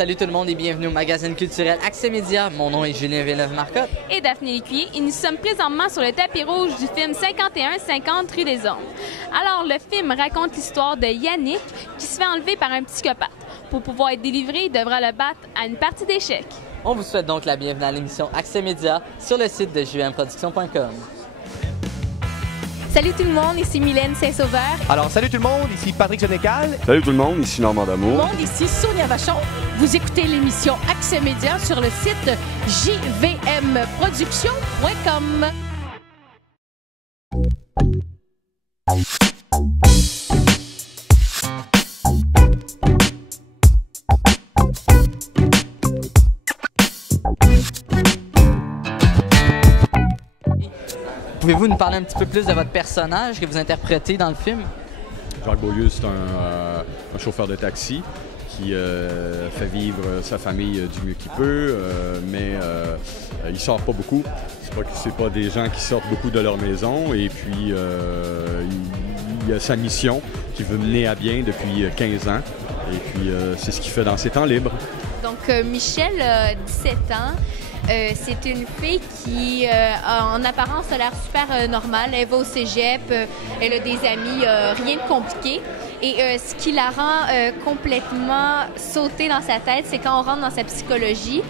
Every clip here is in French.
Salut tout le monde et bienvenue au magazine culturel Accès Média. Mon nom est Julien Villeneuve-Marcotte. Et Daphné Lécuyer. Et nous sommes présentement sur le tapis rouge du film 51-50 Rue des Ombres. Alors, le film raconte l'histoire de Yannick qui se fait enlever par un psychopathe. Pour pouvoir être délivré, il devra le battre à une partie d'échecs. On vous souhaite donc la bienvenue à l'émission Accès Média sur le site de jumproduction.com. Salut tout le monde, ici Mylène Saint-Sauveur. Alors, salut tout le monde, ici Patrick Sénécal. Salut tout le monde, ici Normand D'Amour. Tout le monde, ici Sonia Vachon. Vous écoutez l'émission Accès Média sur le site jvmproduction.com. Pouvez-vous nous parler un petit peu plus de votre personnage que vous interprétez dans le film? Jacques Beaulieu, c'est un chauffeur de taxi qui fait vivre sa famille du mieux qu'il peut, mais il sort pas beaucoup. C'est pas des gens qui sortent beaucoup de leur maison, et puis il a sa mission qu'il veut mener à bien depuis 15 ans, et puis c'est ce qu'il fait dans ses temps libres. Donc, Michel a 17 ans. C'est une fille qui, en apparence, a l'air super normale. Elle va au cégep, elle a des amis, rien de compliqué. Et ce qui la rend complètement sauter dans sa tête, c'est quand on rentre dans sa psychologie,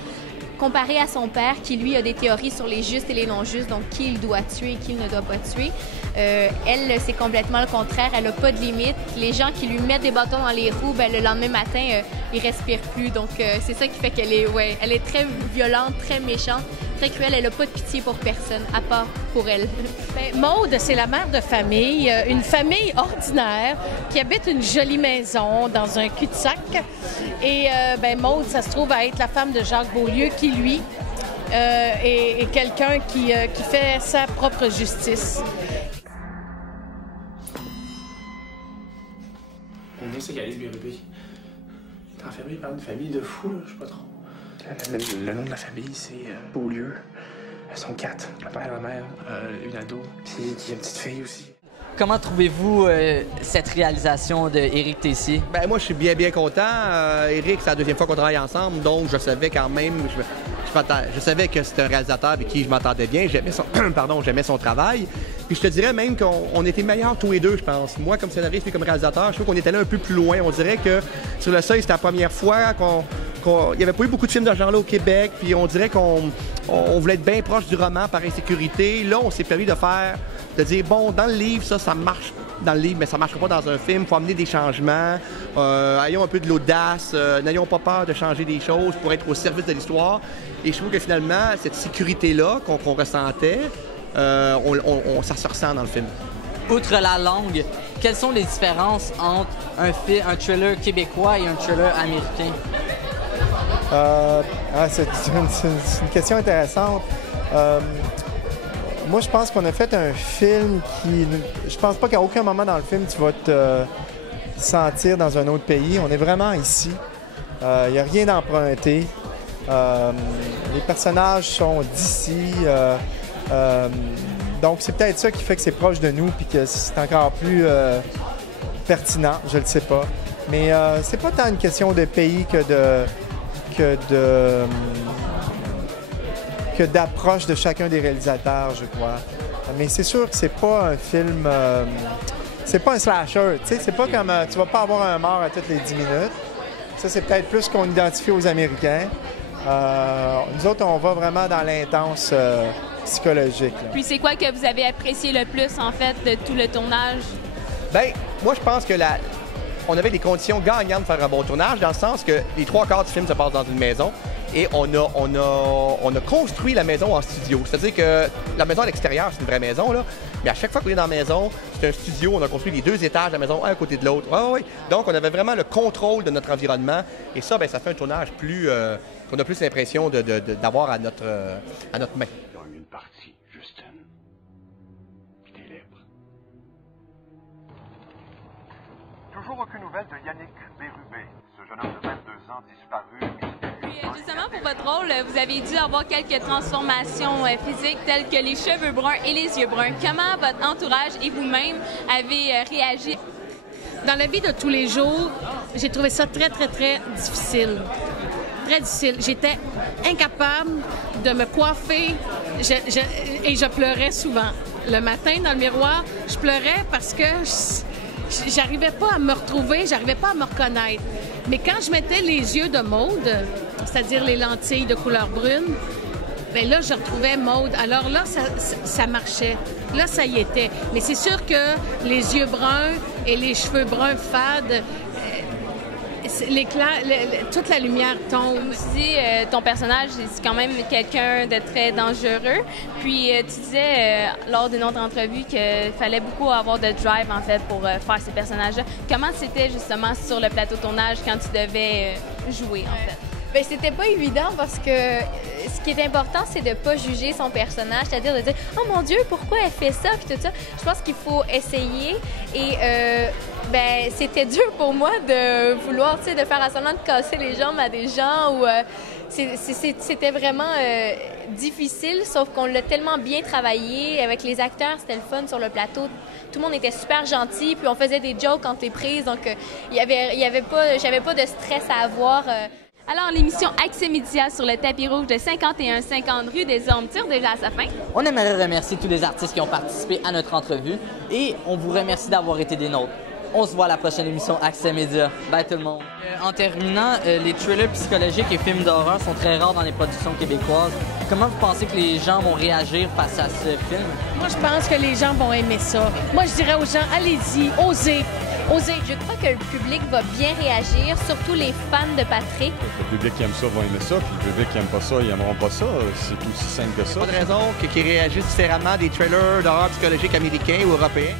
comparé à son père qui, lui, a des théories sur les justes et les non-justes, donc qui il doit tuer et qui il ne doit pas tuer. Elle, c'est complètement le contraire. Elle n'a pas de limite. Les gens qui lui mettent des bâtons dans les roues, ben, le lendemain matin, ils respirent plus. Donc, c'est ça qui fait qu'elle est, elle est très violente, très méchante, très cruelle. Elle n'a pas de pitié pour personne, à part pour elle. Ben, Maude, c'est la mère de famille, une famille ordinaire qui habite une jolie maison dans un cul-de-sac. Et Maude, ça se trouve à être la femme de Jacques Beaulieu qui, lui, est quelqu'un qui fait sa propre justice. Mon nom, c'est Galice Bérubé. Il est enfermé par une famille de fous, là, je sais pas trop. Le nom de la famille, c'est Beaulieu. Elles sont 4. Le père, la mère, une ado, puis il y a une petite fille aussi. Comment trouvez-vous cette réalisation de Éric Tessier? Ben moi, je suis bien content. Éric, c'est la deuxième fois qu'on travaille ensemble, donc je savais quand même, je savais que c'était un réalisateur avec qui je m'entendais bien. J'aimais son, j'aimais son travail. Puis je te dirais même qu'on était meilleurs tous les deux, je pense. Moi, comme scénariste, lui, comme réalisateur, je trouve qu'on était allé un peu plus loin. On dirait que sur le seuil, c'était la première fois il n'y avait pas eu beaucoup de films de ce genre-là au Québec, puis on dirait qu'on voulait être bien proche du roman par insécurité. Là, on s'est permis de dire, bon, dans le livre, ça marche dans le livre, mais ça ne marchera pas dans un film. Il faut amener des changements. Ayons un peu de l'audace. N'ayons pas peur de changer des choses pour être au service de l'histoire. Et je trouve que finalement, cette sécurité-là qu'on ressentait, ça se ressent dans le film. Outre la langue, quelles sont les différences entre un thriller québécois et un thriller américain? C'est une question intéressante. Moi, je pense qu'on a fait un film qui... Je pense pas qu'à aucun moment dans le film, tu vas te sentir dans un autre pays. On est vraiment ici. Il n'y a rien d'emprunté. Les personnages sont d'ici. Donc, c'est peut-être ça qui fait que c'est proche de nous puis que c'est encore plus pertinent. Je le sais pas. Mais c'est pas tant une question de pays que d'approche de chacun des réalisateurs, je crois. Mais c'est sûr que c'est pas un film... c'est pas un slasher, tu sais. C'est pas comme... tu vas pas avoir un mort à toutes les 10 minutes. Ça, c'est peut-être plus qu'on identifie aux Américains. Nous autres, on va vraiment dans l'intense psychologique. Là. Puis c'est quoi que vous avez apprécié le plus, en fait, de tout le tournage? Bien, moi, je pense que on avait des conditions gagnantes de faire un bon tournage, dans le sens que les 3/4 du film se passent dans une maison et on a construit la maison en studio. C'est-à-dire que la maison à l'extérieur, c'est une vraie maison, là, mais à chaque fois qu'on est dans la maison, c'est un studio, on a construit les 2 étages de la maison, un à côté de l'autre. Oui. Donc, on avait vraiment le contrôle de notre environnement et ça, bien, ça fait un tournage qu'on a plus l'impression d'avoir à notre main. Gagne une partie, Justin. Puis t'es libre. Toujours aucune nouvelle de Yannick Bérubé, ce jeune homme de 22 ans disparu. Justement, pour votre rôle, vous avez dû avoir quelques transformations physiques telles que les cheveux bruns et les yeux bruns. Comment votre entourage et vous-même avez réagi? dans la vie de tous les jours, j'ai trouvé ça très, très, très difficile. Très difficile. J'étais incapable de me coiffer et je pleurais souvent. Le matin, dans le miroir, je pleurais parce que j'arrivais pas à me retrouver, j'arrivais pas à me reconnaître. Mais quand je mettais les yeux de Maude, c'est-à-dire les lentilles de couleur brune, bien là, je retrouvais Maude. Alors là, ça marchait. Là, ça y était. Mais c'est sûr que les yeux bruns et les cheveux bruns fades, l'éclat, toute la lumière tombe. Comme tu dis, ton personnage, c'est quand même quelqu'un de très dangereux. Puis tu disais lors d'une autre entrevue qu'il fallait beaucoup avoir de drive, en fait, pour faire ces personnages-là. Comment c'était, justement, sur le plateau de tournage quand tu devais jouer, en fait? Bien, c'était pas évident parce que ce qui est important, c'est de pas juger son personnage, c'est-à-dire de dire « Oh mon Dieu, pourquoi elle fait ça? » puis tout ça. Je pense qu'il faut essayer et ben c'était dur pour moi de vouloir, tu sais, de faire semblant de casser les jambes à des gens ou c'était vraiment difficile, sauf qu'on l'a tellement bien travaillé. Avec les acteurs, c'était le fun sur le plateau. Tout le monde était super gentil, puis on faisait des jokes entre les prises, donc j'avais pas de stress à avoir. Alors, l'émission Accès Média sur le tapis rouge de 5150 rue des Ormes tire déjà à sa fin. On aimerait remercier tous les artistes qui ont participé à notre entrevue et on vous remercie d'avoir été des nôtres. On se voit à la prochaine émission Accès Média. Bye tout le monde. En terminant, les thrillers psychologiques et films d'horreur sont très rares dans les productions québécoises. Comment vous pensez que les gens vont réagir face à ce film? Moi, je pense que les gens vont aimer ça. Moi, je dirais aux gens, allez-y, osez. Osez. Je crois que le public va bien réagir, surtout les fans de Patrick. Le public qui aime ça va aimer ça, puis le public qui aime pas ça, ils aimeront pas ça. C'est aussi simple que ça. Pas de raison qu'ils réagissent différemment des trailers d'horreur psychologique américains ou européens.